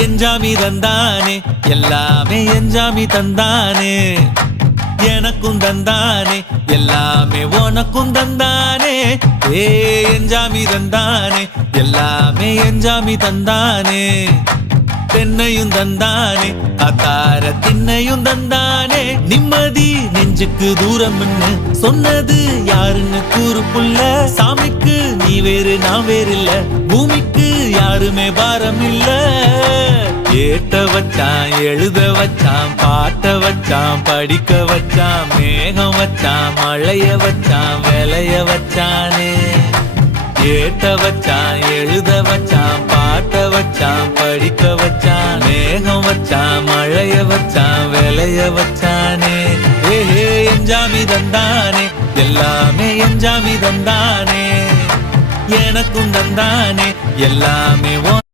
எஞ்சாமி தந்தானே எல்லாமே எஞ்சாமி தந்தானே எனக்கும் தந்தானே எல்லாமே உனக்கும் தந்தானே ஏ எஞ்சாமி தந்தானே எல்லாமே எஞ்சாமி தந்தானே தென்னையும் தந்தானே அத்தார திண்ணையும் தந்தானே நிம்மதி நெஞ்சுக்கு தூரம்னு சொன்னது யாருன்னு கூறு புள்ள சாமிக்கு நீ வேறு நான் வேறு இல்ல பூமிக்கு யாருமே பாரம் இல்ல ஏத்த வச்சான் எழுத வச்சான் பாட்ட வச்சான் படிக்க வச்சான் மேகம் வச்சான் மழைய வச்சான் விளைய வச்சானே ஏத்த வச்சான் எழுத வச்சான் பாட்ட வச்சான் படிக்க வச்சான் மேகம் வச்சான் மழைய வச்சான் விளைய வச்சானே ஏஹே எஞ்சாமி தந்தானே எல்லாமே எஞ்சாமி தந்தானே எனக்கும் தந்தானே எல்லாமே